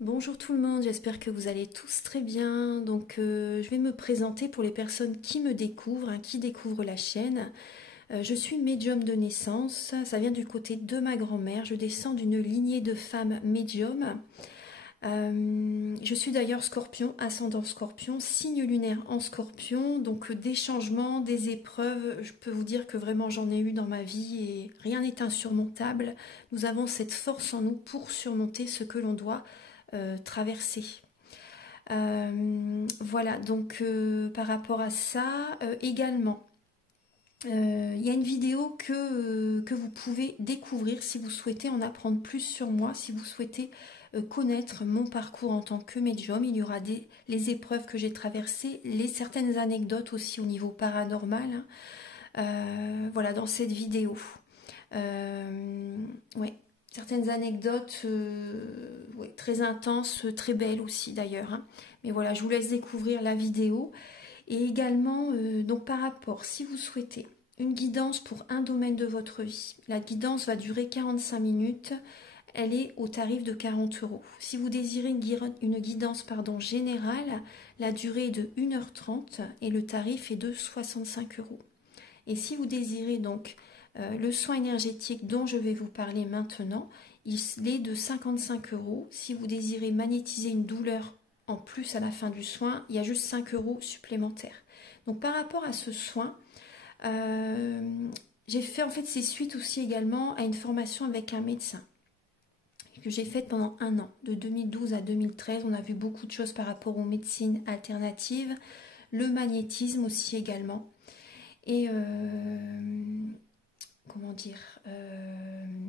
Bonjour tout le monde, j'espère que vous allez tous très bien. Donc je vais me présenter pour les personnes qui me découvrent, qui découvrent la chaîne. Je suis médium de naissance, ça vient du côté de ma grand-mère. Je descends d'une lignée de femmes médiums. Je suis d'ailleurs scorpion, ascendant scorpion, signe lunaire en scorpion. Donc des changements, des épreuves, je peux vous dire que vraiment j'en ai eu dans ma vie et rien n'est insurmontable. Nous avons cette force en nous pour surmonter ce que l'on doit traverser. Voilà, donc par rapport à ça, également, il y a une vidéo que vous pouvez découvrir si vous souhaitez en apprendre plus sur moi, si vous souhaitez connaître mon parcours en tant que médium. Il y aura les épreuves que j'ai traversées, certaines anecdotes aussi au niveau paranormal, voilà, dans cette vidéo. Ouais. Certaines anecdotes ouais, très intenses, très belles aussi d'ailleurs. Mais voilà, je vous laisse découvrir la vidéo. Et également, donc par rapport, si vous souhaitez une guidance pour un domaine de votre vie, la guidance va durer 45 minutes. Elle est au tarif de 40 €. Si vous désirez une guidance générale, la durée est de 1h30 et le tarif est de 65 €. Et si vous désirez donc le soin énergétique dont je vais vous parler maintenant, il est de 55 €. Si vous désirez magnétiser une douleur en plus à la fin du soin, il y a juste 5 € supplémentaires. Donc par rapport à ce soin, j'ai fait en fait c'est suite aussi également à une formation avec un médecin que j'ai faite pendant un an, de 2012 à 2013. On a vu beaucoup de choses par rapport aux médecines alternatives, le magnétisme aussi également. Et comment dire,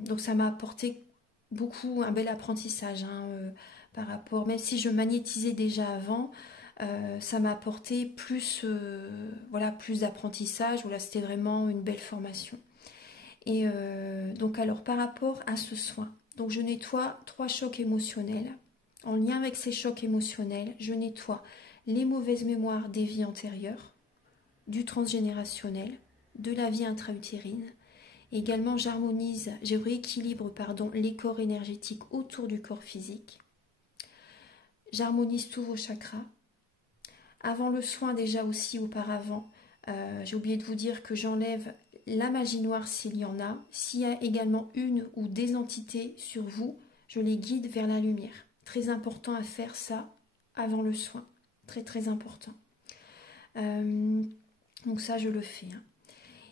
donc ça m'a apporté beaucoup, un bel apprentissage par rapport, même si je magnétisais déjà avant, ça m'a apporté plus, voilà, plus d'apprentissage. Voilà, c'était vraiment une belle formation. Et donc alors par rapport à ce soin, donc je nettoie 3 chocs émotionnels. En lien avec ces chocs émotionnels, je nettoie les mauvaises mémoires des vies antérieures, du transgénérationnel, de la vie intra-utérine. Également, je rééquilibre les corps énergétiques autour du corps physique. J'harmonise tous vos chakras. Avant le soin, déjà aussi auparavant, j'ai oublié de vous dire que j'enlève la magie noire s'il y en a. S'il y a également une ou des entités sur vous, je les guide vers la lumière. Très important à faire ça avant le soin. Très très important. Donc ça, je le fais.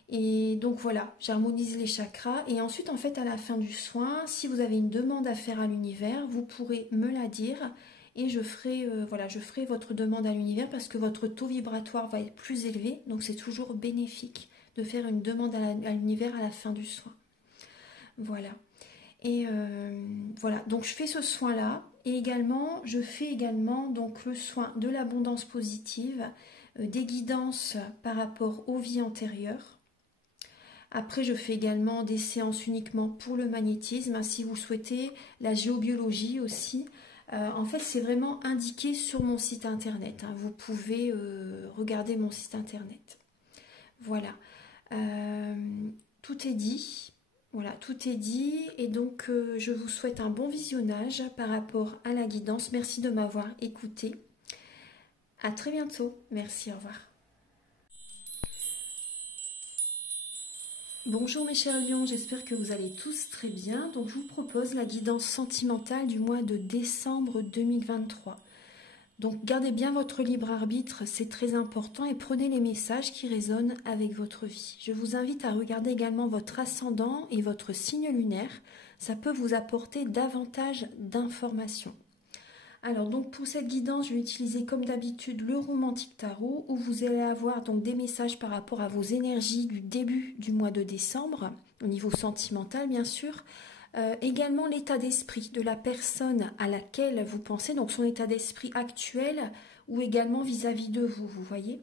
Et donc voilà, j'harmonise les chakras. Et ensuite, en fait, à la fin du soin, si vous avez une demande à faire à l'univers, vous pourrez me la dire. Et je ferai, voilà, je ferai votre demande à l'univers parce que votre taux vibratoire va être plus élevé. Donc c'est toujours bénéfique de faire une demande à l'univers à la fin du soin. Voilà. Et voilà, donc je fais ce soin-là. Et également, je fais également donc, le soin de l'abondance positive, des guidances par rapport aux vies antérieures. Après, je fais également des séances uniquement pour le magnétisme, si vous souhaitez, la géobiologie aussi. En fait, c'est vraiment indiqué sur mon site internet. Vous pouvez regarder mon site internet. Voilà. Tout est dit. Voilà, tout est dit. Et donc, je vous souhaite un bon visionnage par rapport à la guidance. Merci de m'avoir écouté. À très bientôt. Merci, au revoir. Bonjour mes chers lions, j'espère que vous allez tous très bien. Donc je vous propose la guidance sentimentale du mois de décembre 2023. Donc gardez bien votre libre arbitre, c'est très important, et prenez les messages qui résonnent avec votre vie. Je vous invite à regarder également votre ascendant et votre signe lunaire. Ça peut vous apporter davantage d'informations. Alors donc pour cette guidance, je vais utiliser comme d'habitude le Romantique Tarot, où vous allez avoir donc des messages par rapport à vos énergies du début du mois de décembre, au niveau sentimental bien sûr. Également l'état d'esprit de la personne à laquelle vous pensez, donc son état d'esprit actuel ou également vis-à-vis de vous, vous voyez.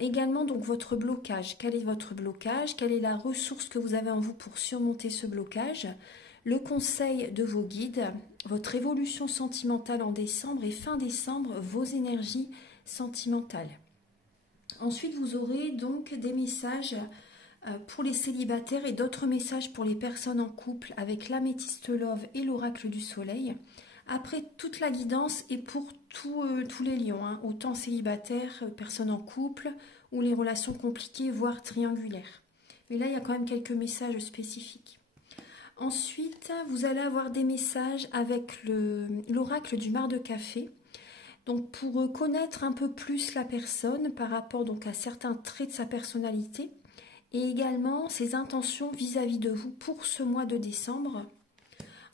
Également donc votre blocage, quel est votre blocage, quelle est la ressource que vous avez en vous pour surmonter ce blocage, le conseil de vos guides, votre évolution sentimentale en décembre et fin décembre, vos énergies sentimentales. Ensuite, vous aurez donc des messages pour les célibataires et d'autres messages pour les personnes en couple avec l'améthyste love et l'oracle du soleil. Après, toute la guidance est pour tous les lions, hein, autant célibataires, personnes en couple, ou les relations compliquées, voire triangulaires. Et là, il y a quand même quelques messages spécifiques. Ensuite, vous allez avoir des messages avec l'oracle du mar de café. Donc, pour connaître un peu plus la personne par rapport donc, à certains traits de sa personnalité, et également ses intentions vis-à-vis de vous pour ce mois de décembre.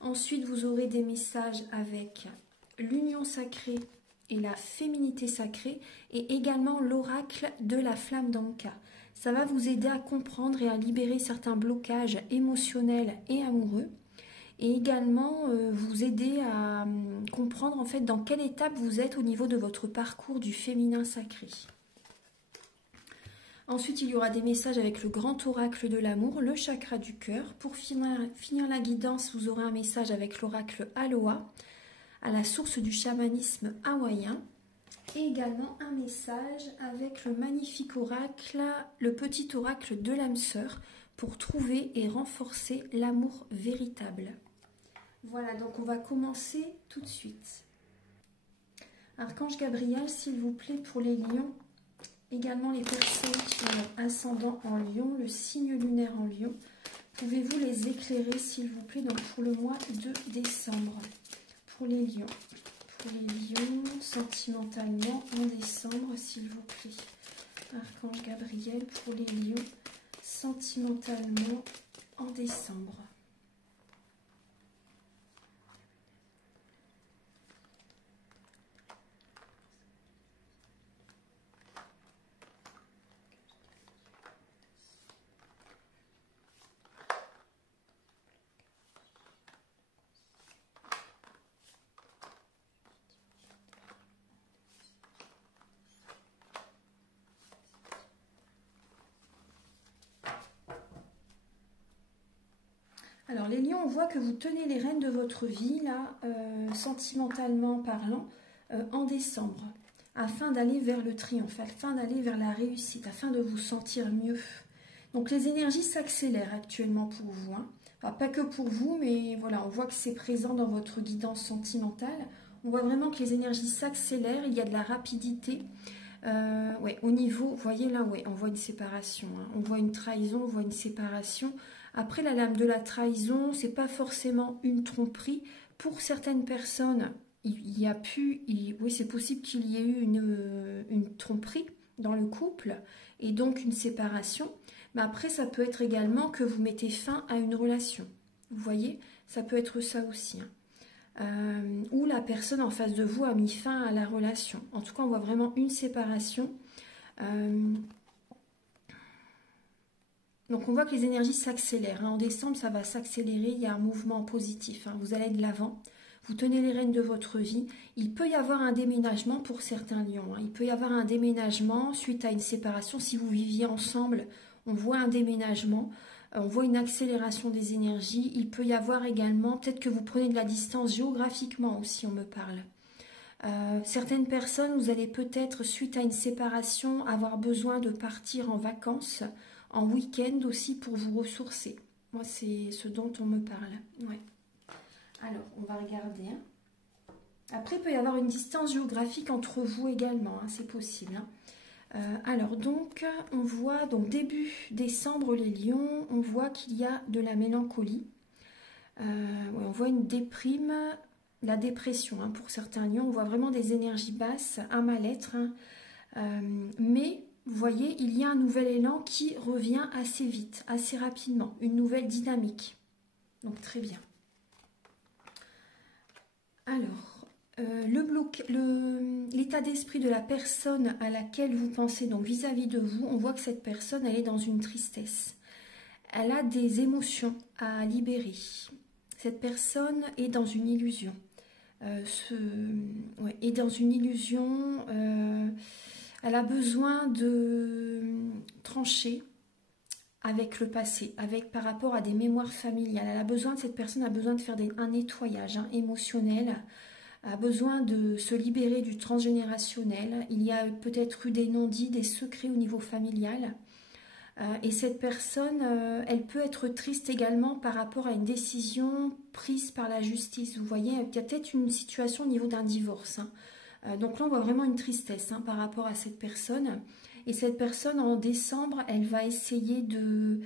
Ensuite, vous aurez des messages avec l'union sacrée et la féminité sacrée et également l'oracle de la flamme d'Anka. Ça va vous aider à comprendre et à libérer certains blocages émotionnels et amoureux et également vous aider à comprendre en fait dans quelle étape vous êtes au niveau de votre parcours du féminin sacré. Ensuite, il y aura des messages avec le grand oracle de l'amour, le chakra du cœur. Pour finir la guidance, vous aurez un message avec l'oracle Aloha, à la source du chamanisme hawaïen. Et également un message avec le magnifique oracle, le petit oracle de l'âme sœur, pour trouver et renforcer l'amour véritable. Voilà, donc on va commencer tout de suite. Archange Gabriel, s'il vous plaît, pour les lions. Également les personnes qui ont ascendant en lion, le signe lunaire en lion. Pouvez-vous les éclairer s'il vous plaît donc pour le mois de décembre? Pour les lions. Pour les lions, sentimentalement en décembre s'il vous plaît. Archange Gabriel pour les lions, sentimentalement en décembre. Alors les lions, on voit que vous tenez les rênes de votre vie, là, sentimentalement parlant, en décembre, afin d'aller vers le triomphe, afin d'aller vers la réussite, afin de vous sentir mieux. Donc les énergies s'accélèrent actuellement pour vous. Hein. Enfin, pas que pour vous, mais voilà, on voit que c'est présent dans votre guidance sentimentale. On voit vraiment que les énergies s'accélèrent, il y a de la rapidité. Ouais, au niveau, vous voyez là, ouais, on voit une séparation. Hein. On voit une trahison, on voit une séparation. Après, la lame de la trahison, c'est pas forcément une tromperie. Pour certaines personnes, oui, c'est possible qu'il y ait eu une tromperie dans le couple et donc une séparation. Mais après, ça peut être également que vous mettez fin à une relation. Vous voyez, ça peut être ça aussi. Hein. Ou la personne en face de vous a mis fin à la relation. En tout cas, on voit vraiment une séparation. Donc on voit que les énergies s'accélèrent. Hein. En décembre, ça va s'accélérer. Il y a un mouvement positif. Hein. Vous allez de l'avant. Vous tenez les rênes de votre vie. Il peut y avoir un déménagement pour certains lions. Hein. Il peut y avoir un déménagement suite à une séparation. Si vous viviez ensemble, on voit un déménagement. On voit une accélération des énergies. Il peut y avoir également, peut-être que vous prenez de la distance géographiquement aussi, on me parle. Certaines personnes, vous allez peut-être, suite à une séparation, avoir besoin de partir en vacances, en week-end aussi pour vous ressourcer. Moi, c'est ce dont on me parle. Ouais. Alors, on va regarder. Hein. Après, il peut y avoir une distance géographique entre vous également. Hein, c'est possible. Hein. Alors, donc, on voit, donc début décembre, les lions, on voit qu'il y a de la mélancolie. Ouais, on voit une déprime, la dépression. Hein, pour certains lions, on voit vraiment des énergies basses, un mal-être. Hein. Mais vous voyez, il y a un nouvel élan qui revient assez vite, assez rapidement, une nouvelle dynamique. Donc très bien. Alors, l'état d'esprit de la personne à laquelle vous pensez, donc vis-à-vis de vous, on voit que cette personne, elle est dans une tristesse. Elle a des émotions à libérer. Cette personne est dans une illusion. Est dans une illusion... elle a besoin de trancher avec le passé, par rapport à des mémoires familiales. Cette personne a besoin de faire un nettoyage émotionnel, a besoin de se libérer du transgénérationnel. Il y a peut-être eu des non-dits, des secrets au niveau familial. Et cette personne, elle peut être triste également par rapport à une décision prise par la justice. Vous voyez, il y a peut-être une situation au niveau d'un divorce, hein. Donc là, on voit vraiment une tristesse, hein, par rapport à cette personne. Et cette personne, en décembre, elle va essayer de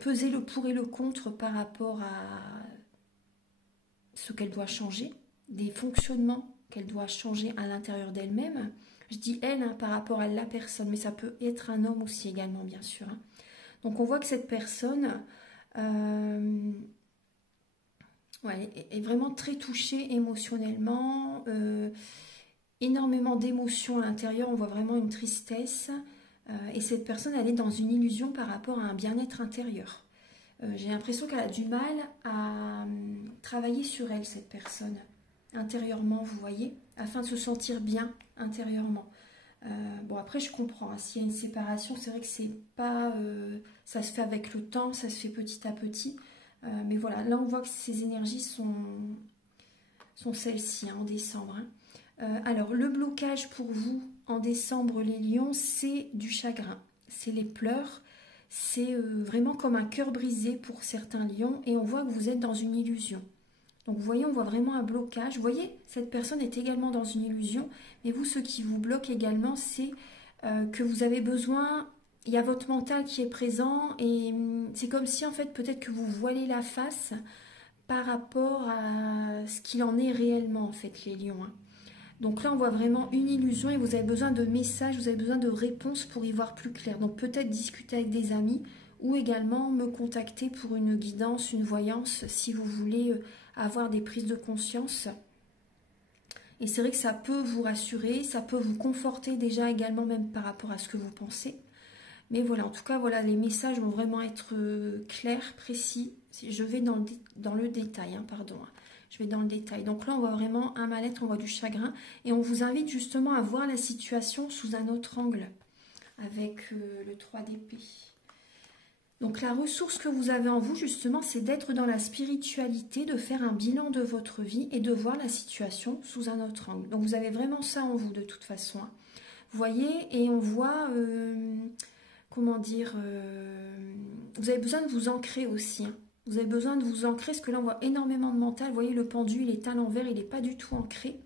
peser le pour et le contre par rapport à ce qu'elle doit changer, des fonctionnements qu'elle doit changer à l'intérieur d'elle-même. Je dis elle, hein, par rapport à la personne, mais ça peut être un homme aussi également, bien sûr, hein. Donc on voit que cette personne ouais, est vraiment très touchée émotionnellement, énormément d'émotions à l'intérieur, on voit vraiment une tristesse, et cette personne, elle est dans une illusion par rapport à un bien-être intérieur. J'ai l'impression qu'elle a du mal à travailler sur elle, cette personne, intérieurement, vous voyez, afin de se sentir bien intérieurement. Bon, après, je comprends, hein, s'il y a une séparation, c'est vrai que c'est pas, ça se fait avec le temps, ça se fait petit à petit. Mais voilà, là, on voit que ces énergies sont celles-ci, hein, en décembre, hein. Alors, le blocage pour vous en décembre, les lions, c'est du chagrin, c'est les pleurs, c'est vraiment comme un cœur brisé pour certains lions, et on voit que vous êtes dans une illusion. Donc vous voyez, on voit vraiment un blocage. Vous voyez, cette personne est également dans une illusion, mais vous, ce qui vous bloque également, c'est que vous avez besoin, il y a votre mental qui est présent, et c'est comme si en fait peut-être que vous voilez la face par rapport à ce qu'il en est réellement en fait, les lions, hein. Donc là, on voit vraiment une illusion et vous avez besoin de messages, vous avez besoin de réponses pour y voir plus clair. Donc peut-être discuter avec des amis ou également me contacter pour une guidance, une voyance, si vous voulez avoir des prises de conscience. Et c'est vrai que ça peut vous rassurer, ça peut vous conforter déjà également même par rapport à ce que vous pensez. Mais voilà, en tout cas, voilà, les messages vont vraiment être clairs, précis. Je vais dans le détail, hein, pardon. Je vais dans le détail. Donc là, on voit vraiment un mal-être, on voit du chagrin. Et on vous invite justement à voir la situation sous un autre angle, avec le 3 d'épée. Donc la ressource que vous avez en vous, justement, c'est d'être dans la spiritualité, de faire un bilan de votre vie et de voir la situation sous un autre angle. Donc vous avez vraiment ça en vous, de toute façon, hein. Vous voyez, et on voit... comment dire, vous avez besoin de vous ancrer aussi, hein. Vous avez besoin de vous ancrer, parce que là on voit énormément de mental. Vous voyez, le pendu, il est à l'envers, il n'est pas du tout ancré.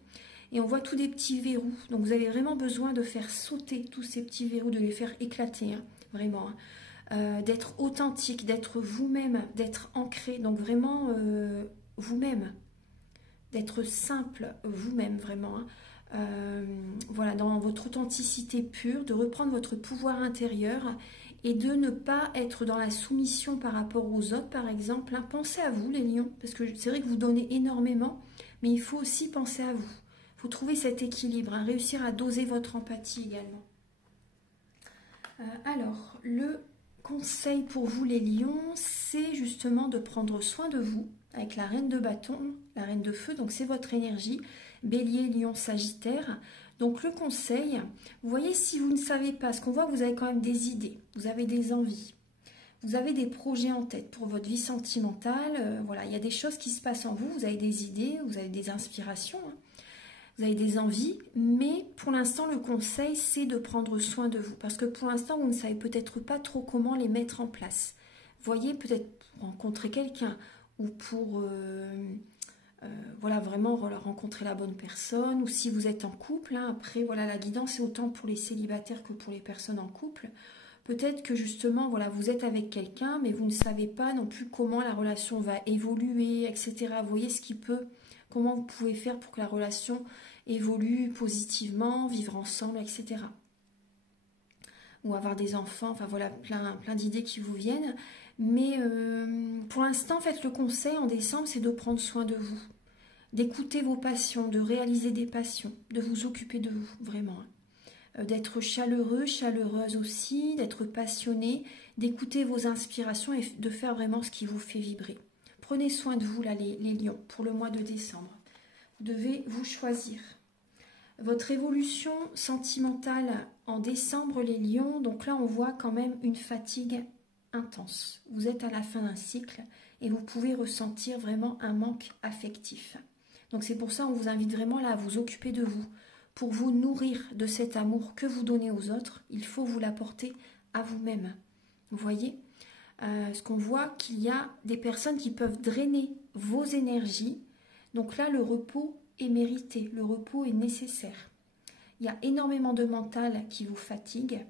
Et on voit tous des petits verrous. Donc vous avez vraiment besoin de faire sauter tous ces petits verrous, de les faire éclater, hein, vraiment, hein. D'être authentique, d'être vous-même, d'être ancré. Donc vraiment vous-même, d'être simple vous-même, vraiment, hein. Voilà, dans votre authenticité pure, de reprendre votre pouvoir intérieur et de ne pas être dans la soumission par rapport aux autres, par exemple, hein. Pensez à vous, les lions, parce que c'est vrai que vous donnez énormément, mais il faut aussi penser à vous. Il faut trouver cet équilibre, hein, réussir à doser votre empathie également. Alors, le conseil pour vous, les lions, c'est justement de prendre soin de vous avec la reine de bâton, la reine de feu, donc c'est votre énergie. Bélier, Lion, Sagittaire. Donc le conseil, vous voyez, si vous ne savez pas, parce qu'on voit que vous avez quand même des idées, vous avez des envies, vous avez des projets en tête pour votre vie sentimentale, voilà, il y a des choses qui se passent en vous, vous avez des idées, vous avez des inspirations, hein, vous avez des envies, mais pour l'instant le conseil c'est de prendre soin de vous, parce que pour l'instant vous ne savez peut-être pas trop comment les mettre en place. Vous voyez, peut-être pour rencontrer quelqu'un ou pour... voilà, vraiment rencontrer la bonne personne, ou si vous êtes en couple, hein, après voilà, la guidance est autant pour les célibataires que pour les personnes en couple. Peut-être que justement voilà, vous êtes avec quelqu'un mais vous ne savez pas non plus comment la relation va évoluer, etc. Vous voyez ce qui peut, comment vous pouvez faire pour que la relation évolue positivement, vivre ensemble, etc. Ou avoir des enfants, enfin voilà, plein d'idées qui vous viennent. Mais pour l'instant, en fait, le conseil en décembre, c'est de prendre soin de vous, d'écouter vos passions, de réaliser des passions, de vous occuper de vous, vraiment, hein. D'être chaleureux, chaleureuse aussi, d'être passionné, d'écouter vos inspirations et de faire vraiment ce qui vous fait vibrer. Prenez soin de vous, là, les lions, pour le mois de décembre. Vous devez vous choisir. Votre évolution sentimentale en décembre, les lions, donc là, on voit quand même une fatigue intense. Vous êtes à la fin d'un cycle et vous pouvez ressentir vraiment un manque affectif. Donc c'est pour ça qu'on vous invite vraiment là à vous occuper de vous. Pour vous nourrir de cet amour que vous donnez aux autres, il faut vous l'apporter à vous-même. Vous voyez, ce qu'on voit qu'il y a des personnes qui peuvent drainer vos énergies. Donc là, le repos est mérité, le repos est nécessaire. Il y a énormément de mental qui vous fatigue.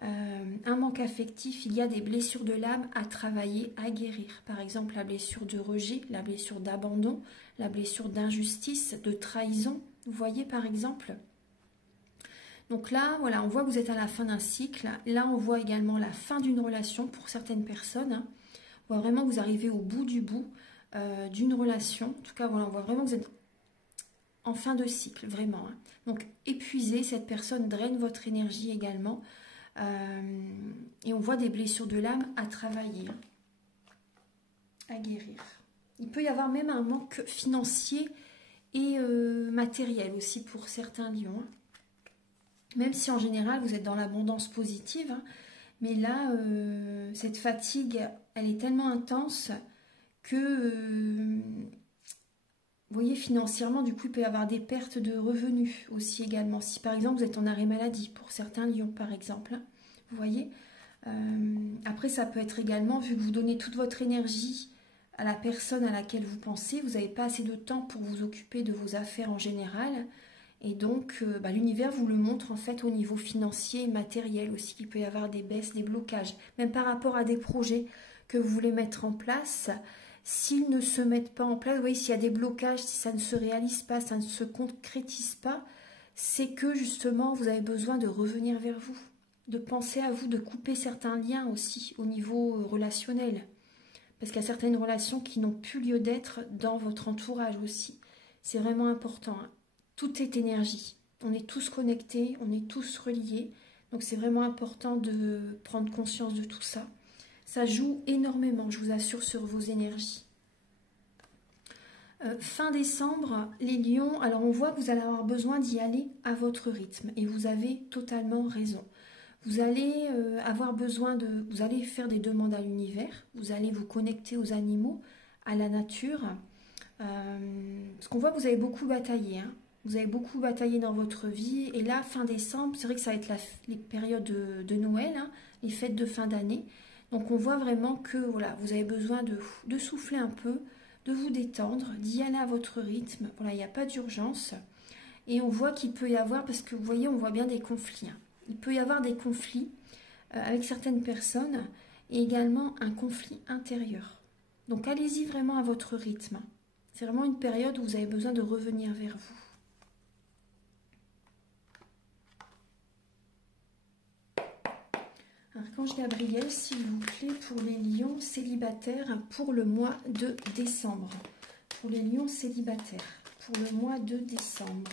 Un manque affectif, il y a des blessures de l'âme à travailler, à guérir. Par exemple, la blessure de rejet, la blessure d'abandon, la blessure d'injustice, de trahison. Vous voyez, par exemple. Donc là, voilà, on voit que vous êtes à la fin d'un cycle. Là, on voit également la fin d'une relation pour certaines personnes. On voit vraiment que vous arrivez au bout du bout d'une relation. En tout cas, voilà, on voit vraiment que vous êtes en fin de cycle, vraiment. Donc, épuisé, cette personne draine votre énergie également. Et on voit des blessures de l'âme à travailler, à guérir. Il peut y avoir même un manque financier et matériel aussi pour certains lions. Même si en général vous êtes dans l'abondance positive, mais là, cette fatigue, elle est tellement intense que, vous voyez, financièrement, du coup, il peut y avoir des pertes de revenus aussi également. Si par exemple vous êtes en arrêt maladie, pour certains lions par exemple, vous voyez. Après, ça peut être également, vu que vous donnez toute votre énergie à la personne à laquelle vous pensez, vous n'avez pas assez de temps pour vous occuper de vos affaires en général. Et donc, l'univers vous le montre en fait au niveau financier et matériel aussi, qu'il peut y avoir des baisses, des blocages. Même par rapport à des projets que vous voulez mettre en place, s'ils ne se mettent pas en place, vous voyez, s'il y a des blocages, si ça ne se réalise pas, ça ne se concrétise pas, c'est que justement, vous avez besoin de revenir vers vous, de penser à vous, de couper certains liens aussi au niveau relationnel. Parce qu'il y a certaines relations qui n'ont plus lieu d'être dans votre entourage aussi. C'est vraiment important. Tout est énergie. On est tous connectés, on est tous reliés. Donc c'est vraiment important de prendre conscience de tout ça. Ça joue énormément, je vous assure, sur vos énergies. Fin décembre, les lions, alors on voit que vous allez avoir besoin d'y aller à votre rythme. Et vous avez totalement raison. Vous allez avoir besoin de... Vous allez faire des demandes à l'univers. Vous allez vous connecter aux animaux, à la nature. Parce qu'on voit que vous avez beaucoup bataillé. Vous avez beaucoup bataillé dans votre vie. Et là, fin décembre, c'est vrai que ça va être les périodes de Noël, les fêtes de fin d'année. Donc on voit vraiment que voilà, vous avez besoin de souffler un peu, de vous détendre, d'y aller à votre rythme. Voilà, il n'y a pas d'urgence. Et on voit qu'il peut y avoir, parce que vous voyez, on voit bien des conflits. Il peut y avoir des conflits avec certaines personnes et également un conflit intérieur. Donc allez-y vraiment à votre rythme. C'est vraiment une période où vous avez besoin de revenir vers vous. Archange Gabriel, s'il vous plaît, pour les lions célibataires pour le mois de décembre. Pour les lions célibataires pour le mois de décembre.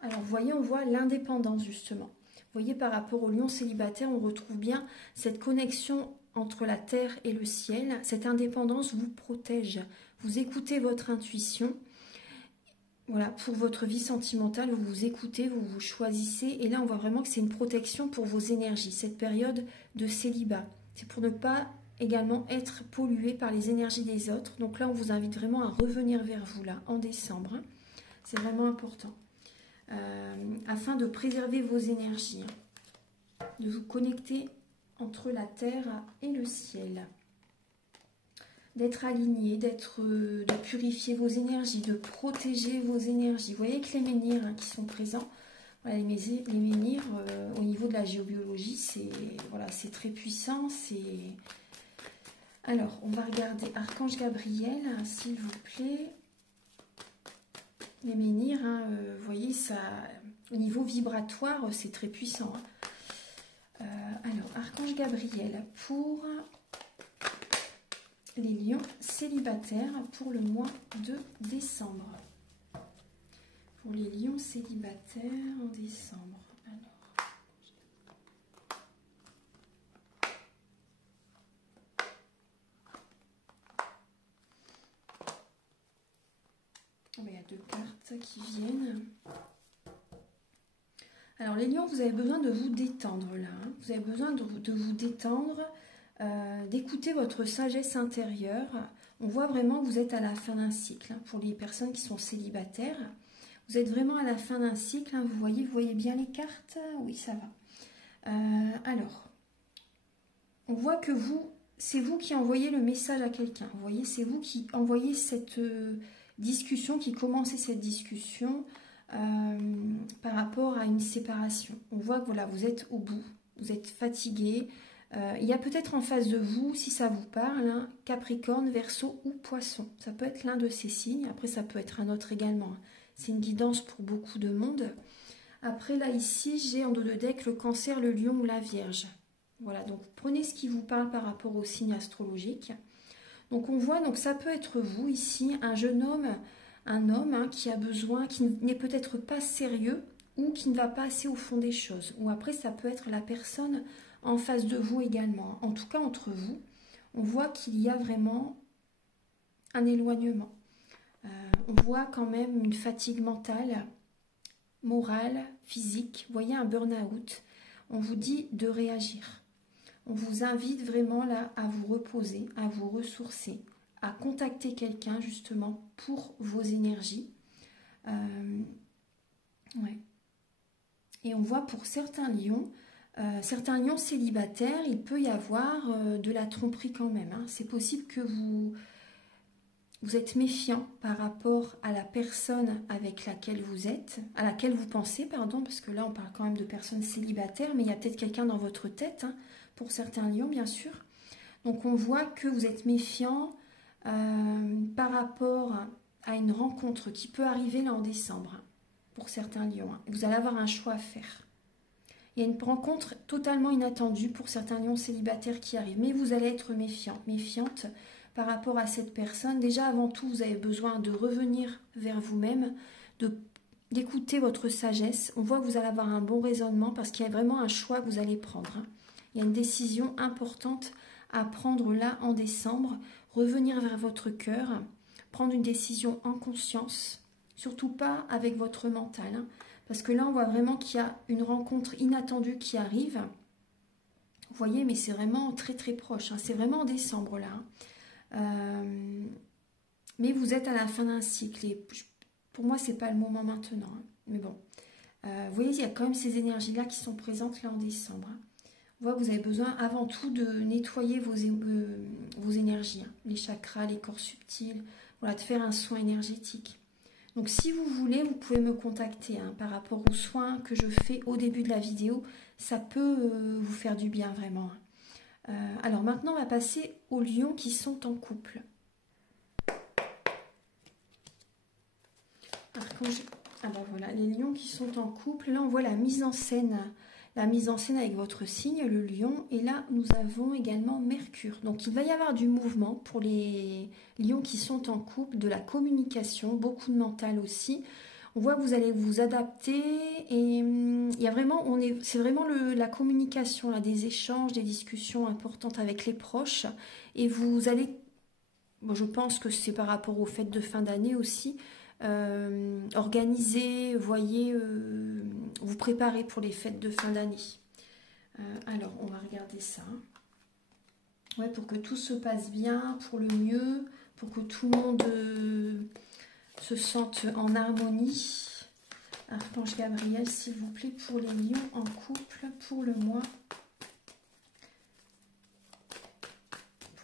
Alors, vous voyez, on voit l'indépendance, justement. Vous voyez, par rapport aux lions célibataires, on retrouve bien cette connexion entre la terre et le ciel. Cette indépendance vous protège. Vous écoutez votre intuition. Voilà, pour votre vie sentimentale, vous vous écoutez, vous vous choisissez. Et là, on voit vraiment que c'est une protection pour vos énergies. Cette période de célibat, c'est pour ne pas également être pollué par les énergies des autres. Donc là, on vous invite vraiment à revenir vers vous, là, en décembre. C'est vraiment important. Afin de préserver vos énergies, de vous connecter entre la terre et le ciel, d'être aligné, de purifier vos énergies, de protéger vos énergies. Vous voyez que les menhirs qui sont présents, voilà, les menhirs au niveau de la géobiologie, c'est très puissant. Alors, on va regarder Archange Gabriel, s'il vous plaît. Les menhirs, vous voyez, ça, au niveau vibratoire, c'est très puissant. Alors, Archange Gabriel, pour les lions célibataires pour le mois de décembre. Pour les lions célibataires en décembre. Il y a deux cartes qui viennent. Alors les lions, vous avez besoin de vous détendre là. Vous avez besoin de vous détendre, d'écouter votre sagesse intérieure. On voit vraiment que vous êtes à la fin d'un cycle. Pour les personnes qui sont célibataires, Vous êtes vraiment à la fin d'un cycle, hein, vous voyez bien les cartes? Oui, ça va. Alors, on voit que c'est vous qui envoyez le message à quelqu'un. Vous voyez, c'est vous qui envoyez cette discussion, qui commencez cette discussion par rapport à une séparation. On voit que voilà, vous êtes au bout, vous êtes fatigué. Il y a peut-être en face de vous, si ça vous parle, hein, Capricorne, Verseau ou Poisson. Ça peut être l'un de ces signes. Après, ça peut être un autre également. C'est une guidance pour beaucoup de monde. Après, là, ici, j'ai en dos de deck le Cancer, le Lion ou la Vierge. Voilà, donc prenez ce qui vous parle par rapport au signe astrologique. Donc, on voit, donc ça peut être vous, ici, un jeune homme, un homme hein, qui a besoin, qui n'est peut-être pas sérieux ou qui ne va pas assez au fond des choses. Ou après, ça peut être la personne en face de vous également. En tout cas, entre vous, on voit qu'il y a vraiment un éloignement. On voit quand même une fatigue mentale, morale, physique. Vous voyez un burn-out. On vous dit de réagir. On vous invite vraiment là à vous reposer, à vous ressourcer, à contacter quelqu'un justement pour vos énergies. Ouais. Et on voit pour certains lions célibataires, il peut y avoir de la tromperie quand même. Hein. C'est possible que vous êtes méfiant par rapport à la personne avec laquelle vous êtes, à laquelle vous pensez, pardon, parce que là on parle quand même de personnes célibataires, mais il y a peut-être quelqu'un dans votre tête, hein, pour certains lions bien sûr. Donc on voit que vous êtes méfiant par rapport à une rencontre qui peut arriver là en décembre, hein, pour certains lions. Hein. Vous allez avoir un choix à faire. Il y a une rencontre totalement inattendue pour certains lions célibataires qui arrivent, mais vous allez être méfiante par rapport à cette personne. Déjà, avant tout, vous avez besoin de revenir vers vous-même, d'écouter votre sagesse. On voit que vous allez avoir un bon raisonnement parce qu'il y a vraiment un choix que vous allez prendre. Hein. Il y a une décision importante à prendre là en décembre. Revenir vers votre cœur, prendre une décision en conscience, surtout pas avec votre mental. Hein, parce que là, on voit vraiment qu'il y a une rencontre inattendue qui arrive. Vous voyez, mais c'est vraiment très très proche. Hein, c'est vraiment en décembre là. Mais vous êtes à la fin d'un cycle et pour moi c'est pas le moment maintenant, hein. Mais bon, vous voyez il y a quand même ces énergies là qui sont présentes là en décembre, hein. On voit que vous avez besoin avant tout de nettoyer vos énergies, hein. Les chakras, les corps subtils, voilà, de faire un soin énergétique. Donc si vous voulez, vous pouvez me contacter, hein, par rapport aux soins que je fais au début de la vidéo, ça peut vous faire du bien vraiment, hein. Alors maintenant, on va passer aux lions qui sont en couple. Ah ben voilà, les lions qui sont en couple. Là, on voit la mise en scène avec votre signe, le lion. Et là, nous avons également Mercure. Donc, il va y avoir du mouvement pour les lions qui sont en couple, de la communication, beaucoup de mental aussi. On voit que vous allez vous adapter et il y a vraiment, c'est vraiment la communication, là, des échanges, des discussions importantes avec les proches. Et vous allez, bon, je pense que c'est par rapport aux fêtes de fin d'année aussi, organiser, voyez, vous préparer pour les fêtes de fin d'année. Alors, on va regarder ça. Ouais, pour que tout se passe bien, pour le mieux, pour que tout le monde se sentent en harmonie. Archange Gabriel, s'il vous plaît, pour les lions en couple, pour le mois.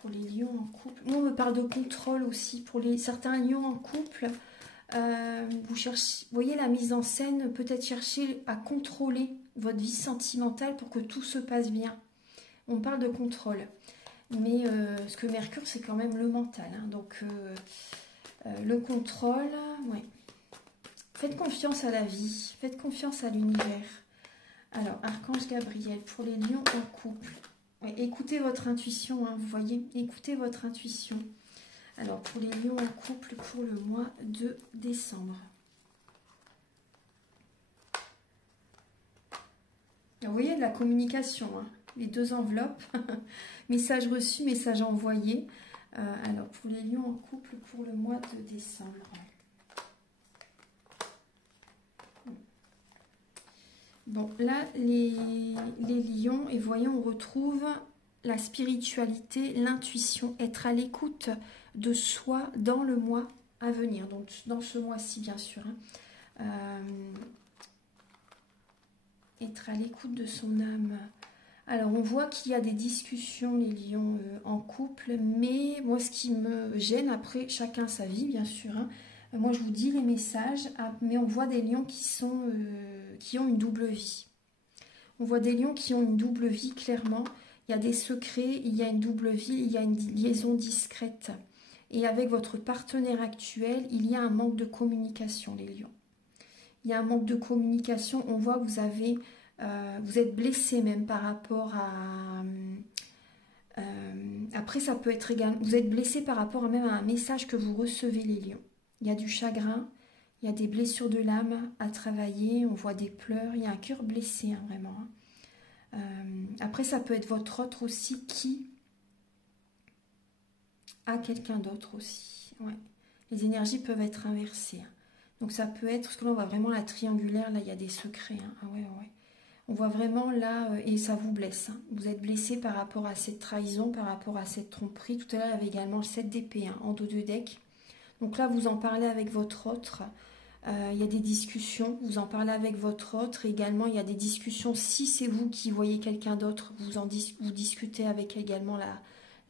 Pour les lions en couple. Nous, on me parle de contrôle aussi. Pour certains lions en couple, vous voyez la mise en scène, peut-être chercher à contrôler votre vie sentimentale pour que tout se passe bien. On parle de contrôle. Mais ce que Mercure, c'est quand même le mental. Hein, donc, le contrôle, ouais. Faites confiance à la vie, faites confiance à l'univers. Alors, Archange Gabriel, pour les lions en couple. Ouais, écoutez votre intuition, hein, vous voyez, écoutez votre intuition. Alors, pour les lions en couple, pour le mois de décembre. Alors, vous voyez, de la communication, hein, les deux enveloppes. Message reçu, message envoyé. Alors, pour les lions en couple, pour le mois de décembre. Bon, là, les lions, et voyons, on retrouve la spiritualité, l'intuition, être à l'écoute de soi dans le mois à venir, donc dans ce mois-ci, bien sûr. Hein. Être à l'écoute de son âme. Alors, on voit qu'il y a des discussions, les lions, en couple, mais moi, ce qui me gêne, après, chacun sa vie, bien sûr, hein. Moi, je vous dis les messages, mais on voit des lions qui ont une double vie. On voit des lions qui ont une double vie, clairement. Il y a des secrets, il y a une double vie, il y a une liaison discrète. Et avec votre partenaire actuel, il y a un manque de communication, les lions. Il y a un manque de communication. On voit que vous êtes blessé même par rapport à... après, ça peut être également... Vous êtes blessé par rapport même à un message que vous recevez, les lions. Il y a du chagrin, il y a des blessures de l'âme à travailler, on voit des pleurs, il y a un cœur blessé, hein, vraiment. Après, ça peut être votre autre aussi qui a quelqu'un d'autre aussi. Ouais. Les énergies peuvent être inversées. Hein. Donc ça peut être, parce que là on voit vraiment la triangulaire, là il y a des secrets. Hein. Ah ouais. On voit vraiment là, et ça vous blesse. Hein. Vous êtes blessé par rapport à cette trahison, par rapport à cette tromperie. Tout à l'heure il y avait également le 7 d'épée, hein, en dos de deck. Donc là vous en parlez avec votre autre. Il y a des discussions, vous en parlez avec votre autre. Et également il y a des discussions, si c'est vous qui voyez quelqu'un d'autre, vous discutez avec également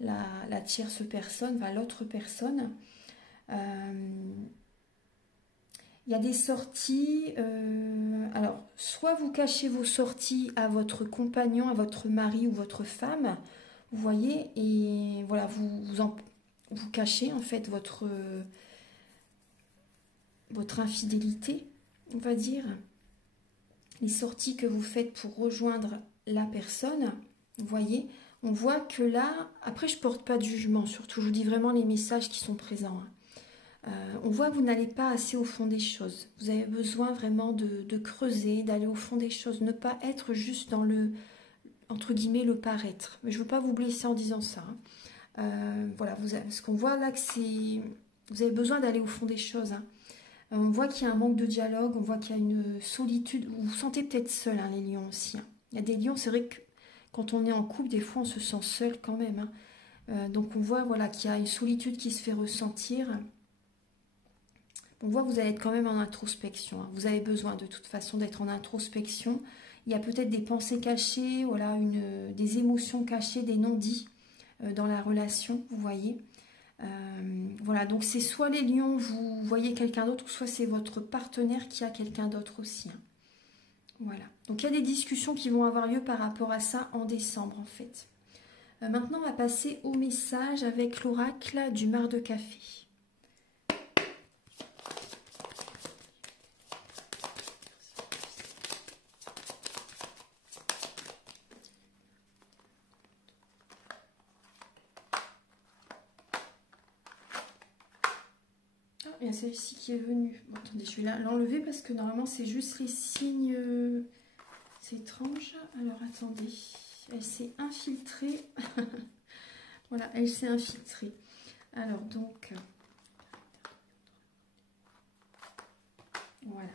la tierce personne, enfin, l'autre personne. Il y a des sorties, alors soit vous cachez vos sorties à votre compagnon, à votre mari ou votre femme, vous voyez, et voilà, vous cachez en fait votre infidélité, on va dire, les sorties que vous faites pour rejoindre la personne, vous voyez, on voit que là, après je porte pas de jugement, surtout je vous dis vraiment les messages qui sont présents, hein. On voit que vous n'allez pas assez au fond des choses. Vous avez besoin vraiment de creuser, d'aller au fond des choses, ne pas être juste dans le, entre guillemets, le paraître. Mais je ne veux pas vous blesser en disant ça. Hein. Voilà, ce qu'on voit là, vous avez besoin d'aller au fond des choses. Hein. On voit qu'il y a un manque de dialogue, on voit qu'il y a une solitude. Vous vous sentez peut-être seul, hein, les lions aussi. Hein. Il y a des lions, c'est vrai que quand on est en couple, des fois on se sent seul quand même. Hein. Donc on voit voilà, qu'il y a une solitude qui se fait ressentir. On voit que vous allez être quand même en introspection. Hein. Vous avez besoin de toute façon d'être en introspection. Il y a peut-être des pensées cachées, voilà, des émotions cachées, des non-dits dans la relation, vous voyez. Voilà, donc c'est soit les lions, vous voyez quelqu'un d'autre, soit c'est votre partenaire qui a quelqu'un d'autre aussi. Hein. Voilà, donc il y a des discussions qui vont avoir lieu par rapport à ça en décembre en fait. Maintenant, on va passer au message avec l'oracle du mar de café. Il y a celle-ci qui est venue. Bon, attendez, je vais l'enlever parce que normalement c'est juste les signes. C'est étrange. Alors attendez, elle s'est infiltrée. Voilà, elle s'est infiltrée. Alors donc, voilà.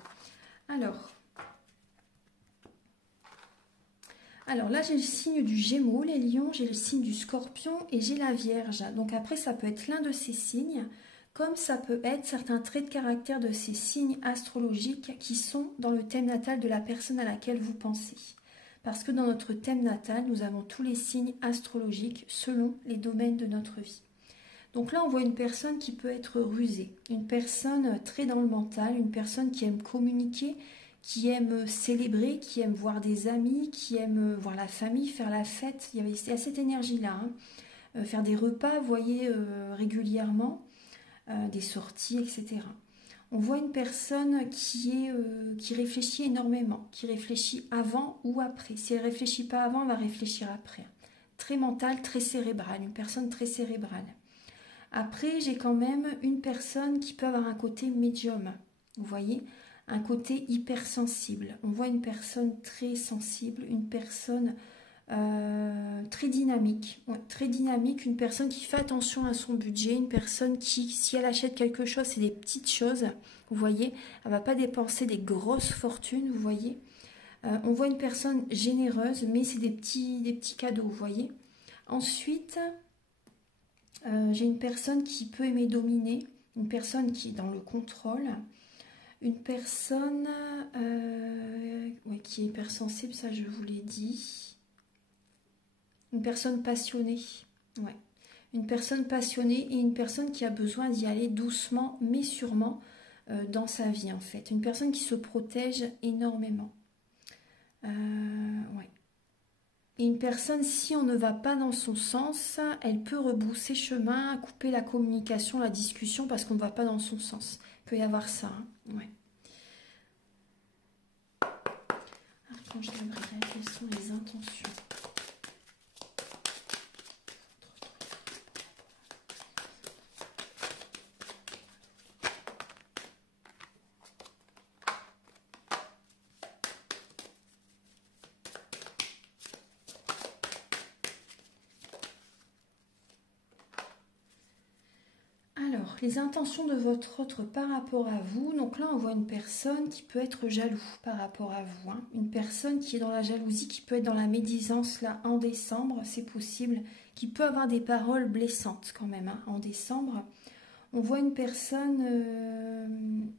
Alors là j'ai le signe du Gémeaux, les lions, j'ai le signe du Scorpion et j'ai la Vierge. Donc après ça peut être l'un de ces signes. Comme ça peut être certains traits de caractère de ces signes astrologiques qui sont dans le thème natal de la personne à laquelle vous pensez. Parce que dans notre thème natal, nous avons tous les signes astrologiques selon les domaines de notre vie. Donc là, on voit une personne qui peut être rusée, une personne très dans le mental, une personne qui aime communiquer, qui aime célébrer, qui aime voir des amis, qui aime voir la famille, faire la fête. Il y a cette énergie-là. Hein. Faire des repas, vous voyez, régulièrement. Des sorties, etc. On voit une personne qui réfléchit énormément, qui réfléchit avant ou après. Si elle ne réfléchit pas avant, elle va réfléchir après. Très mentale, très cérébrale, une personne très cérébrale. Après, j'ai quand même une personne qui peut avoir un côté médium, vous voyez, un côté hypersensible. On voit une personne très sensible, une personne très dynamique, une personne qui fait attention à son budget, une personne qui, si elle achète quelque chose, c'est des petites choses, vous voyez, elle va pas dépenser des grosses fortunes, vous voyez. On voit une personne généreuse, mais c'est des petits cadeaux, vous voyez. Ensuite, j'ai une personne qui peut aimer dominer, une personne qui est dans le contrôle, Une personne ouais, qui est hypersensible, ça je vous l'ai dit. Une personne passionnée. Ouais. Une personne passionnée et une personne qui a besoin d'y aller doucement mais sûrement dans sa vie en fait. Une personne qui se protège énormément. Ouais. Et une personne, si on ne va pas dans son sens, elle peut rebrousser chemin, couper la communication, la discussion parce qu'on ne va pas dans son sens. Il peut y avoir ça. Hein. Ouais. Archange Gabriel, quelles sont les intentions? Alors, les intentions de votre autre par rapport à vous. Donc là, on voit une personne qui peut être jaloux par rapport à vous. Hein. Une personne qui est dans la jalousie, qui peut être dans la médisance là en décembre, c'est possible. Qui peut avoir des paroles blessantes quand même hein, en décembre. On voit une personne...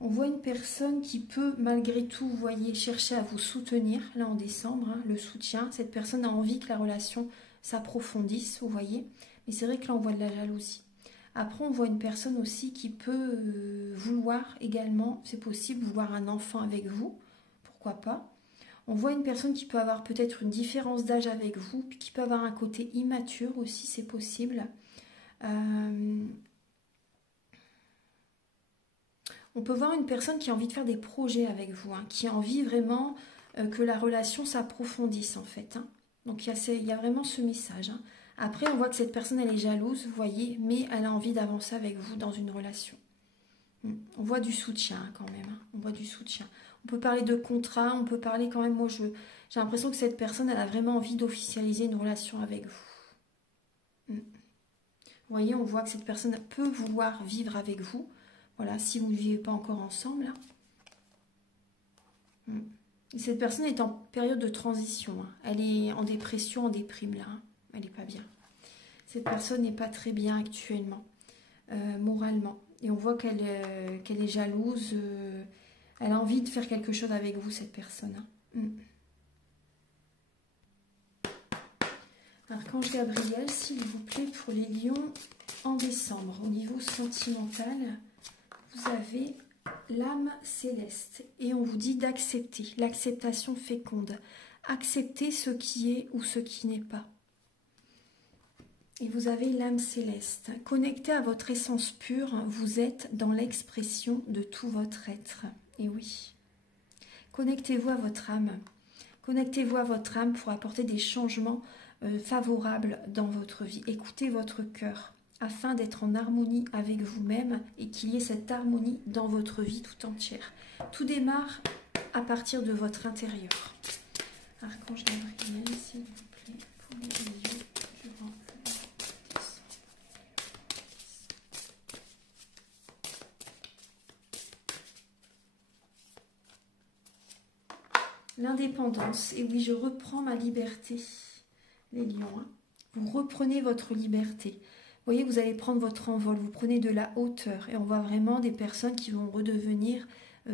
On voit une personne qui peut malgré tout, vous voyez, chercher à vous soutenir là en décembre. Hein, le soutien, cette personne a envie que la relation s'approfondisse, vous voyez. Mais c'est vrai que là, on voit de la jalousie. Après, on voit une personne aussi qui peut vouloir également, c'est possible, vouloir un enfant avec vous. Pourquoi pas. On voit une personne qui peut avoir peut-être une différence d'âge avec vous, puis qui peut avoir un côté immature aussi, c'est possible. On peut voir une personne qui a envie de faire des projets avec vous, hein, qui a envie vraiment que la relation s'approfondisse en fait. Hein. Donc il y a vraiment ce message. Hein. Après, on voit que cette personne, elle est jalouse, vous voyez, mais elle a envie d'avancer avec vous dans une relation. On voit du soutien quand même. Hein. On voit du soutien. On peut parler de contrat, on peut parler quand même, moi j'ai l'impression que cette personne, elle a vraiment envie d'officialiser une relation avec vous. Vous voyez, on voit que cette personne peut vouloir vivre avec vous. Voilà, si vous ne vivez pas encore ensemble. Là. Et cette personne est en période de transition. Hein. Elle est en dépression, en déprime là. Hein. Elle n'est pas bien. Cette personne n'est pas très bien actuellement, moralement. Et on voit qu'elle est jalouse. Elle a envie de faire quelque chose avec vous, cette personne. Hein. Archange Gabriel, s'il vous plaît, pour les lions en décembre, au niveau sentimental. Vous avez l'âme céleste et on vous dit d'accepter, l'acceptation féconde. Accepter ce qui est ou ce qui n'est pas. Et vous avez l'âme céleste. Connecté à votre essence pure, vous êtes dans l'expression de tout votre être. Et oui. Connectez-vous à votre âme. Connectez-vous à votre âme pour apporter des changements favorables dans votre vie. Écoutez votre cœur, afin d'être en harmonie avec vous-même et qu'il y ait cette harmonie dans votre vie tout entière. Tout démarre à partir de votre intérieur. Archange Gabriel, s'il vous plaît, pour les lions durant le décembre. L'indépendance, et oui, je reprends ma liberté, les lions. Hein. Vous reprenez votre liberté. Vous voyez, vous allez prendre votre envol, vous prenez de la hauteur et on voit vraiment des personnes qui vont redevenir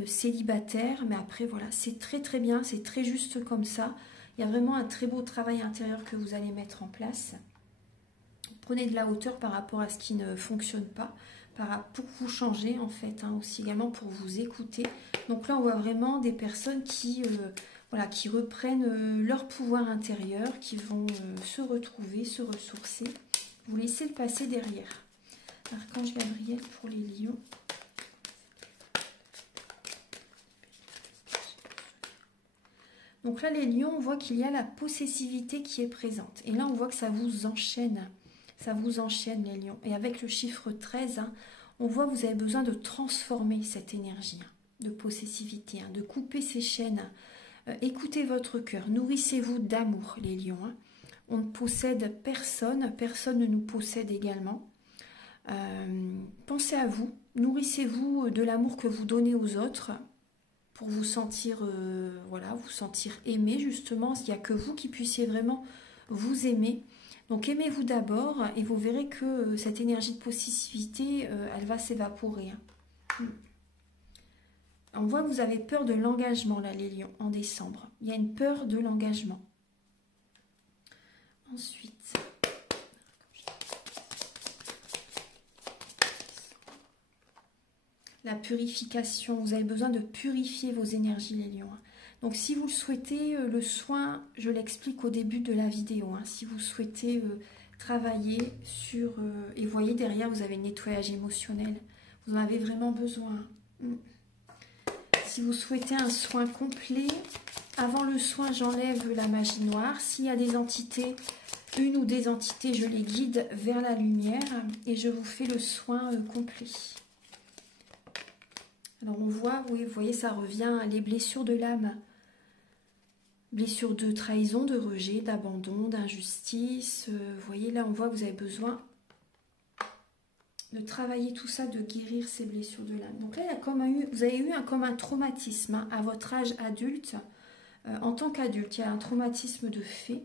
célibataires. Mais après, voilà, c'est très très bien, c'est très juste comme ça. Il y a vraiment un très beau travail intérieur que vous allez mettre en place. Prenez de la hauteur par rapport à ce qui ne fonctionne pas, pour vous changer en fait, hein, aussi également pour vous écouter. Donc là, on voit vraiment des personnes qui, voilà, qui reprennent leur pouvoir intérieur, qui vont se retrouver, se ressourcer. Vous laissez le passé derrière. Archange Gabriel pour les lions. Donc là, les lions, on voit qu'il y a la possessivité qui est présente. Et là, on voit que ça vous enchaîne. Ça vous enchaîne, les lions. Et avec le chiffre 13, hein, on voit que vous avez besoin de transformer cette énergie de possessivité, hein, de couper ces chaînes. Écoutez votre cœur. Nourrissez-vous d'amour, les lions. Hein. On ne possède personne, personne ne nous possède également. Pensez à vous, nourrissez-vous de l'amour que vous donnez aux autres pour vous sentir, voilà, vous sentir aimé justement. Il n'y a que vous qui puissiez vraiment vous aimer. Donc aimez-vous d'abord et vous verrez que cette énergie de possessivité, elle va s'évaporer. Hein. On voit que vous avez peur de l'engagement, là, les lions, en décembre. Il y a une peur de l'engagement. Ensuite, la purification. Vous avez besoin de purifier vos énergies, les lions. Donc, si vous le souhaitez, le soin, je l'explique au début de la vidéo. Hein. Si vous souhaitez travailler sur... et vous voyez, derrière, vous avez le nettoyage émotionnel. Vous en avez vraiment besoin. Si vous souhaitez un soin complet, avant le soin, j'enlève la magie noire. S'il y a des entités, une ou des entités, je les guide vers la lumière et je vous fais le soin complet. Alors on voit, oui, vous voyez, ça revient, les blessures de l'âme. Blessures de trahison, de rejet, d'abandon, d'injustice. Vous voyez, là, on voit que vous avez besoin de travailler tout ça, de guérir ces blessures de l'âme. Donc là, vous avez eu comme un traumatisme hein, à votre âge adulte. En tant qu'adulte, il y a un traumatisme de fait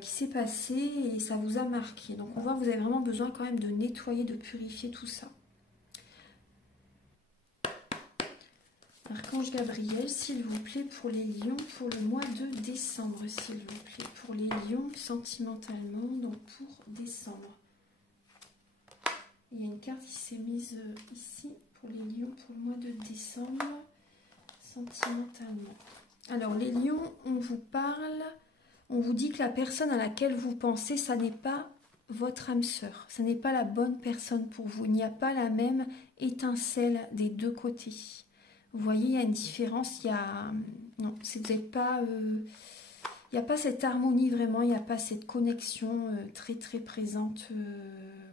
qui s'est passé et ça vous a marqué. Donc on voit que vous avez vraiment besoin quand même de nettoyer, de purifier tout ça. Archange Gabriel, s'il vous plaît, pour les lions, pour le mois de décembre, s'il vous plaît. Pour les lions, sentimentalement, donc pour décembre. Il y a une carte qui s'est mise ici, pour les lions, pour le mois de décembre, sentimentalement. Alors, les lions, on vous parle, on vous dit que la personne à laquelle vous pensez, ça n'est pas votre âme sœur. Ça n'est pas la bonne personne pour vous. Il n'y a pas la même étincelle des deux côtés. Vous voyez, il y a une différence, il y a... Non, c'est peut-être pas... il n'y a pas cette harmonie vraiment, il n'y a pas cette connexion très très présente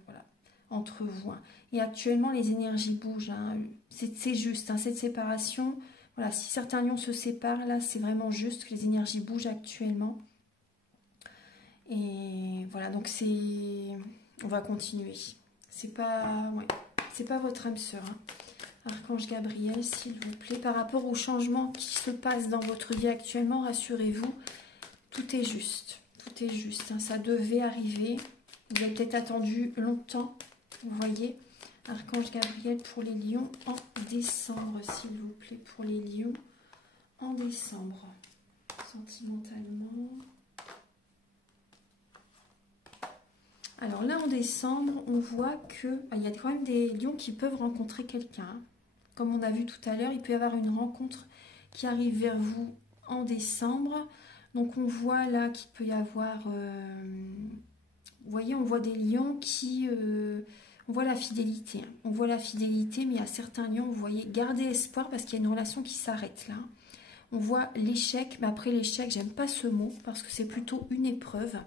voilà, entre vous. Hein. Et actuellement, les énergies bougent. Hein. C'est juste, hein, cette séparation... Voilà, si certains lions se séparent, là, c'est vraiment juste que les énergies bougent actuellement. Et voilà, donc c'est... On va continuer. C'est pas... Ouais, c'est pas votre âme sœur, hein. Archange Gabriel, s'il vous plaît, par rapport au changement qui se passe dans votre vie actuellement, rassurez-vous, tout est juste. Tout est juste. Hein, ça devait arriver. Vous avez peut-être attendu longtemps. Vous voyez. Archange Gabriel pour les lions en décembre, s'il vous plaît. Pour les lions en décembre. Sentimentalement. Alors là, en décembre, on voit que il y a quand même des lions qui peuvent rencontrer quelqu'un. Comme on a vu tout à l'heure, il peut y avoir une rencontre qui arrive vers vous en décembre. Donc on voit là qu'il peut y avoir... vous voyez, on voit des lions qui... on voit la fidélité. Hein. On voit la fidélité, mais il y a certains lions, vous voyez, gardez espoir parce qu'il y a une relation qui s'arrête là. On voit l'échec, mais après l'échec, j'aime pas ce mot parce que c'est plutôt une épreuve.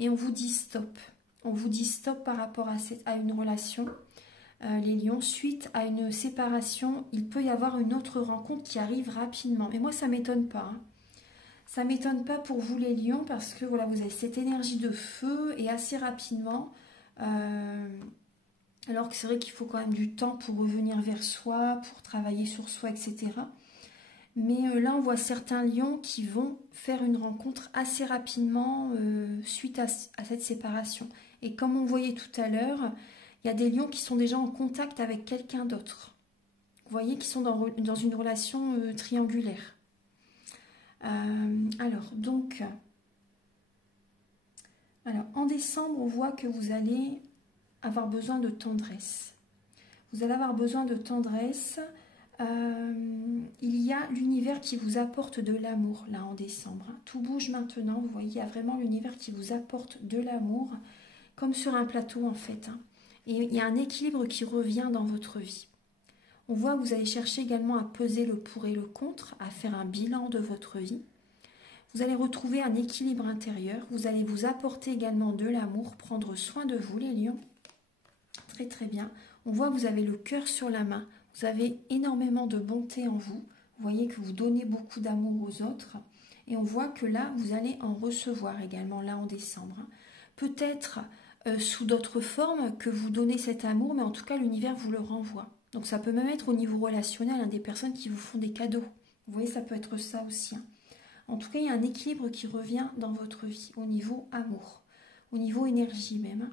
Et on vous dit stop. On vous dit stop par rapport à une relation. Les lions, suite à une séparation, il peut y avoir une autre rencontre qui arrive rapidement. Mais moi, ça ne m'étonne pas. Hein. Ça ne m'étonne pas pour vous, les lions, parce que voilà, vous avez cette énergie de feu et assez rapidement. Alors que c'est vrai qu'il faut quand même du temps pour revenir vers soi, pour travailler sur soi, etc. Mais là, on voit certains lions qui vont faire une rencontre assez rapidement suite à cette séparation. Et comme on voyait tout à l'heure, il y a des lions qui sont déjà en contact avec quelqu'un d'autre. Vous voyez, qui sont dans une relation triangulaire. Alors, en décembre, on voit que vous allez avoir besoin de tendresse. Vous allez avoir besoin de tendresse. Il y a l'univers qui vous apporte de l'amour, là, en décembre. Tout bouge maintenant, vous voyez, il y a vraiment l'univers qui vous apporte de l'amour, comme sur un plateau, en fait. Hein. Et il y a un équilibre qui revient dans votre vie. On voit que vous allez chercher également à peser le pour et le contre, à faire un bilan de votre vie. Vous allez retrouver un équilibre intérieur. Vous allez vous apporter également de l'amour, prendre soin de vous, les lions. Très très bien. On voit que vous avez le cœur sur la main. Vous avez énormément de bonté en vous. Vous voyez que vous donnez beaucoup d'amour aux autres. Et on voit que là, vous allez en recevoir également, là en décembre. Peut-être sous d'autres formes que vous donnez cet amour, mais en tout cas, l'univers vous le renvoie. Donc ça peut même être au niveau relationnel, hein, des personnes qui vous font des cadeaux. Vous voyez, ça peut être ça aussi. Hein. En tout cas, il y a un équilibre qui revient dans votre vie au niveau amour. au niveau énergie même.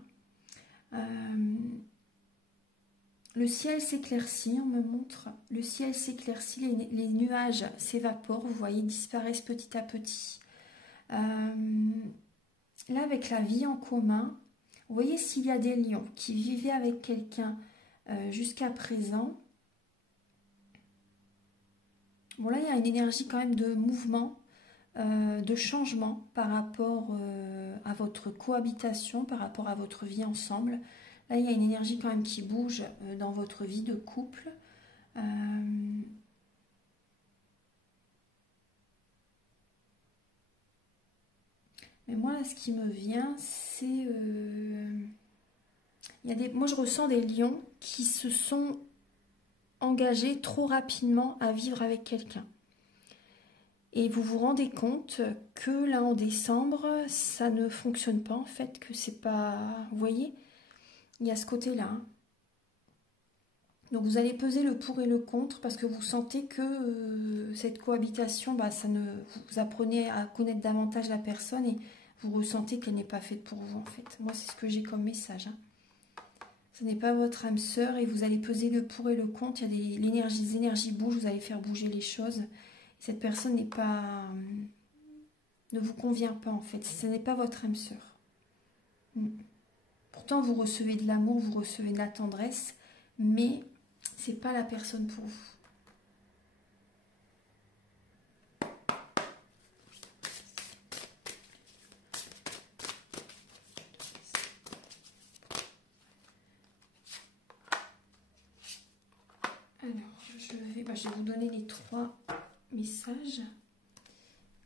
Le ciel s'éclaircit, on me montre. Le ciel s'éclaircit, les nuages s'évaporent, vous voyez, disparaissent petit à petit. Là, avec la vie en commun, vous voyez, s'il y a des lions qui vivaient avec quelqu'un jusqu'à présent, bon là, il y a une énergie quand même de mouvement, de changement par rapport à votre cohabitation, par rapport à votre vie ensemble. Là, il y a une énergie quand même qui bouge dans votre vie de couple. Mais moi, là, ce qui me vient, c'est... moi, je ressens des lions qui se sont engagés trop rapidement à vivre avec quelqu'un. Et vous vous rendez compte que là, en décembre, ça ne fonctionne pas, en fait, que c'est pas... Vous voyez, il y a ce côté-là. Hein. Donc, vous allez peser le pour et le contre parce que vous sentez que cette cohabitation, bah, vous apprenez à connaître davantage la personne et vous ressentez qu'elle n'est pas faite pour vous, en fait. Moi, c'est ce que j'ai comme message. Hein. Ce n'est pas votre âme sœur et vous allez peser le pour et le contre. Il y a les énergies bougent, vous allez faire bouger les choses. Cette personne ne vous convient pas, en fait. Ce n'est pas votre âme sœur. Pourtant, vous recevez de l'amour, vous recevez de la tendresse, mais c'est pas la personne pour vous. Alors, je vais vous donner les 3 messages.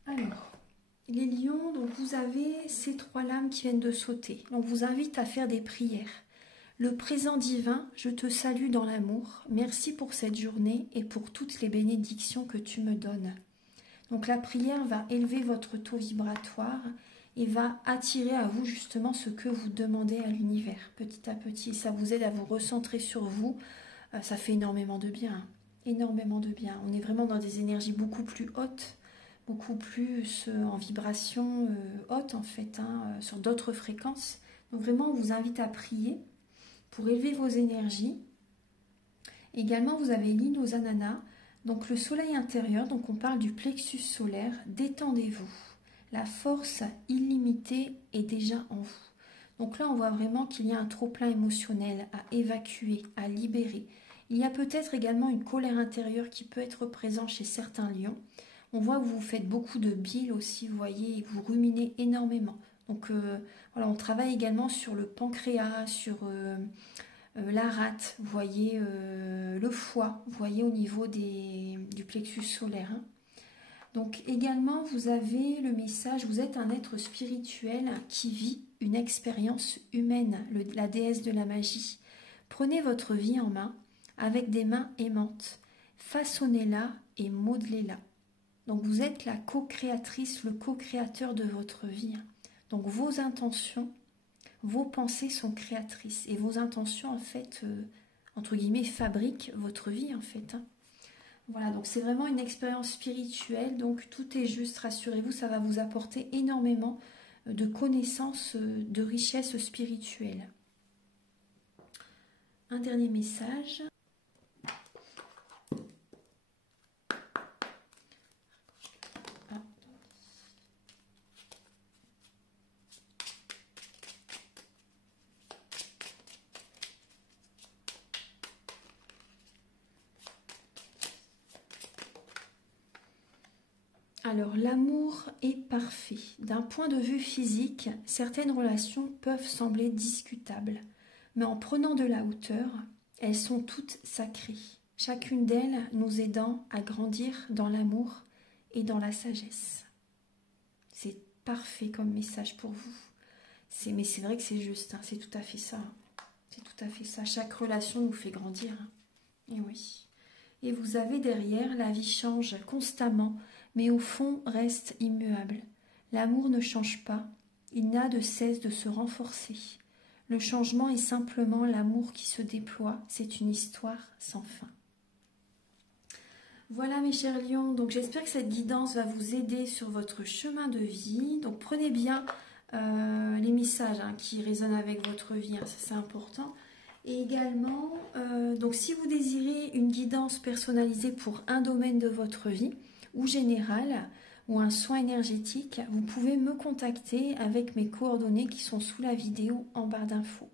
Alors, les lions, donc vous avez ces 3 lames qui viennent de sauter. On vous invite à faire des prières. Le présent divin, je te salue dans l'amour. Merci pour cette journée et pour toutes les bénédictions que tu me donnes. Donc la prière va élever votre taux vibratoire et va attirer à vous justement ce que vous demandez à l'univers petit à petit. Ça vous aide à vous recentrer sur vous. Ça fait énormément de bien. Hein. Énormément de bien. On est vraiment dans des énergies beaucoup plus hautes, beaucoup plus en vibration haute en fait, hein, sur d'autres fréquences. Donc vraiment, on vous invite à prier pour élever vos énergies. Également, vous avez l'île aux ananas, donc le soleil intérieur, donc on parle du plexus solaire. Détendez-vous. La force illimitée est déjà en vous. Donc là, on voit vraiment qu'il y a un trop-plein émotionnel à évacuer, à libérer. Il y a peut-être également une colère intérieure qui peut être présente chez certains lions. On voit que vous faites beaucoup de bile aussi, vous voyez, et que vous ruminez énormément. Donc voilà, on travaille également sur le pancréas, sur la rate, vous voyez, le foie, vous voyez au niveau du plexus solaire. Hein. Donc également, vous avez le message, vous êtes un être spirituel qui vit une expérience humaine, la déesse de la magie. Prenez votre vie en main avec des mains aimantes, façonnez-la et modelez-la. Donc vous êtes la co-créatrice, le co-créateur de votre vie. Donc vos intentions, vos pensées sont créatrices et vos intentions en fait, entre guillemets, fabriquent votre vie en fait. Hein. Voilà, donc c'est vraiment une expérience spirituelle, donc tout est juste, rassurez-vous, ça va vous apporter énormément de connaissances, de richesses spirituelles. Un dernier message. Alors, l'amour est parfait. D'un point de vue physique, certaines relations peuvent sembler discutables, mais en prenant de la hauteur, elles sont toutes sacrées, chacune d'elles nous aidant à grandir dans l'amour et dans la sagesse. C'est parfait comme message pour vous. Mais c'est vrai que c'est juste, hein, c'est tout à fait ça. C'est tout à fait ça. Chaque relation nous fait grandir. Hein. Et oui. Et vous avez derrière, la vie change constamment, mais au fond reste immuable. L'amour ne change pas, il n'a de cesse de se renforcer. Le changement est simplement l'amour qui se déploie, c'est une histoire sans fin. Voilà mes chers lions, donc j'espère que cette guidance va vous aider sur votre chemin de vie. Donc prenez bien les messages qui résonnent avec votre vie, ça c'est important. Et également, donc si vous désirez une guidance personnalisée pour un domaine de votre vie, ou général, ou un soin énergétique, vous pouvez me contacter avec mes coordonnées qui sont sous la vidéo en barre d'infos.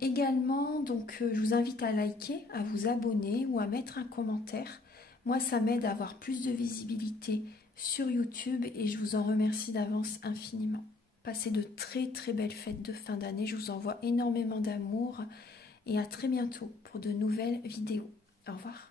Également, donc, je vous invite à liker, à vous abonner ou à mettre un commentaire. Moi, ça m'aide à avoir plus de visibilité sur YouTube et je vous en remercie d'avance infiniment. Passez de très très belles fêtes de fin d'année. Je vous envoie énormément d'amour et à très bientôt pour de nouvelles vidéos. Au revoir.